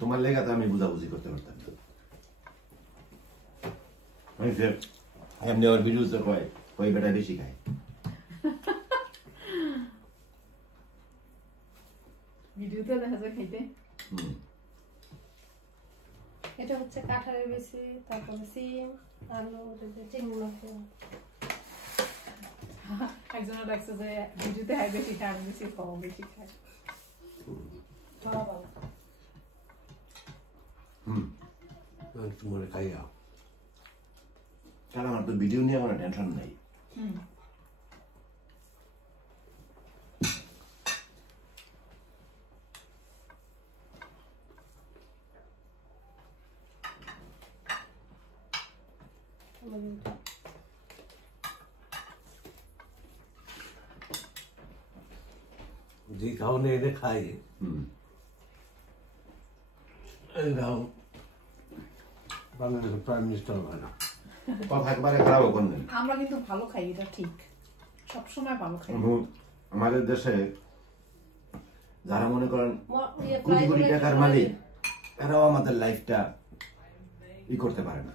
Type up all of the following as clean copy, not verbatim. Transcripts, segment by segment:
তোমার লেগে তো আমি বুঝাবুঝি করতে পারতাম এমনি ওর ভিডিওতে কয় বেটা বেশি খায় ভিডিওতে দেখা যায় খাইতে এটা হচ্ছে কাঁঠালের বিচি, তারপরে সিম, আলু, চিংড়ি মাছ। একজনে দেখছে যে ভিডিওতে হাই বেশি খায়, আমি বেশি খাওয়া বেশি খায়। মনে খাইয়া কারণ আমার তো ভিডিও নিয়ে কোনো টেনশন নাই। যে খাওয়ানে এনে খাই বাংলাদেশের প্রাইম মিনিস্টার হয় না। কথা একবারে খারাপ করবেন। আমরা কিন্তু ভালো খাই, এটা ঠিক, সবসময় ভালো খাই। আমাদের দেশে যারা মনে করেন কোটি কোটি টাকার মালিক, এরাও আমাদের লাইফটা ই করতে পারে না।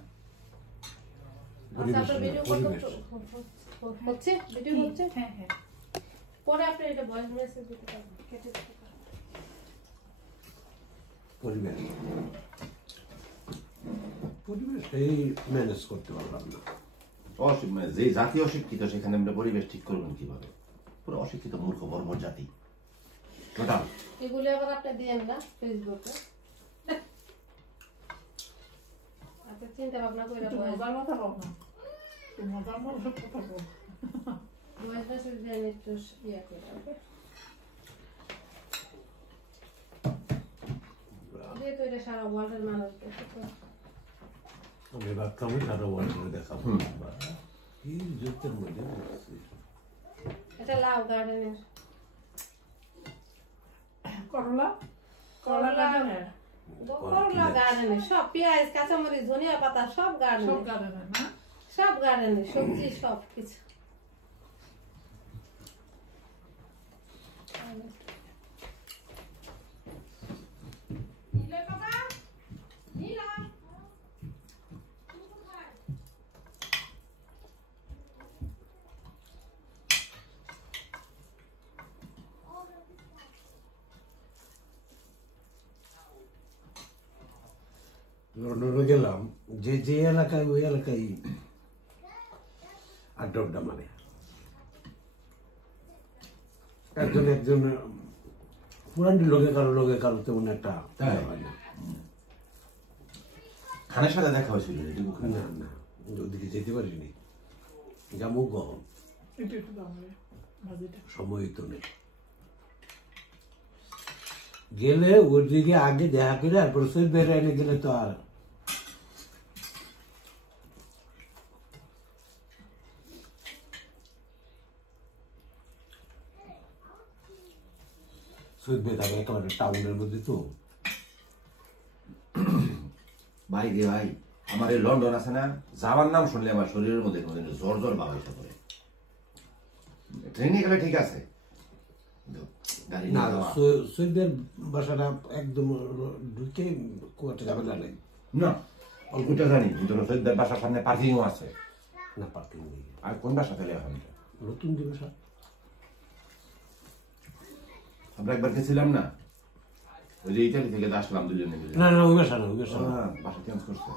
পরে আপনি এটা ভয়েস মেসেজ দিতে পারবেন, কেটে দিতে পারবেন। পরিবেশ এই ম্যানেজ করতে পারলাম না। যে জাতি অশিক্ষিত সেখানে আমরা পরিবেশ ঠিক করবেন কিভাবে? পুরো অশিক্ষিত মূর্খ বর্বর জাতি টোটাল। এগুলো আবার আপনি দিয়েন না ফেসবুকে। আপনি চিন্তা ভাবনা করে মজার কথা বল না, মজার মজার কথা বল। ভয়েস মেসেজ দিয়ে একটু ইয়ে করে ওকে। যেহেতু এটা সারা ওয়ার্ল্ডের মানুষ দেখে তো আমি ভাবতাম সারা ওয়ার্ল্ডে দেখাবো। কি যুদ্ধের মধ্যে এটা লাউ গার্ডেনের করলা, করলা গার্ডেনের, করলা গার্ডেনের সব পেঁয়াজ, কাঁচামরিচ, ধনিয়া পাতা সব গার্ডেনের, সব গার্ডেনের না, সব গার্ডেনের সবজি সব কিছু। লন্ডনে গেলাম, যে যে এলাকায় ওই এলাকায় আড্ডা মানে একজন একজন পুরানি লোকে কারো তেমন একটা হয় না। খানের সাথে দেখা হয়েছিল না না, ওদিকে যেতে পারিনি, যাবো গহন সময় তো নেই। গেলে ওদিকে আগে দেখা করে আর প্রসেস বেড়ে এনে গেলে তো আর সুইট থাকে একেবারে টাউনের মধ্যে তো। ভাই রে ভাই, আমার এই লন্ডন আছে না, যাওয়ার নাম শুনলে আমার শরীরের মধ্যে জ্বর জ্বর ভাব এসে পড়ে। ট্রেনে গেলে ঠিক আছে, না সুইটদের বাসাটা একদম ঢুকে খুব একটা ঝামেলা নেই। না অল্পটা জানি, সুইটদের বাসার সামনে পার্কিংও আছে। না পার্কিং নেই। আর কোন বাসা পেলে এখন নতুন যে বাসা আমরা একবার গেছিলাম না, ওই যে ইতালি থেকে আসলাম দুজনে মিলে। না না ওই বাসা না, ওই বাসা বাসা চেঞ্জ করছে।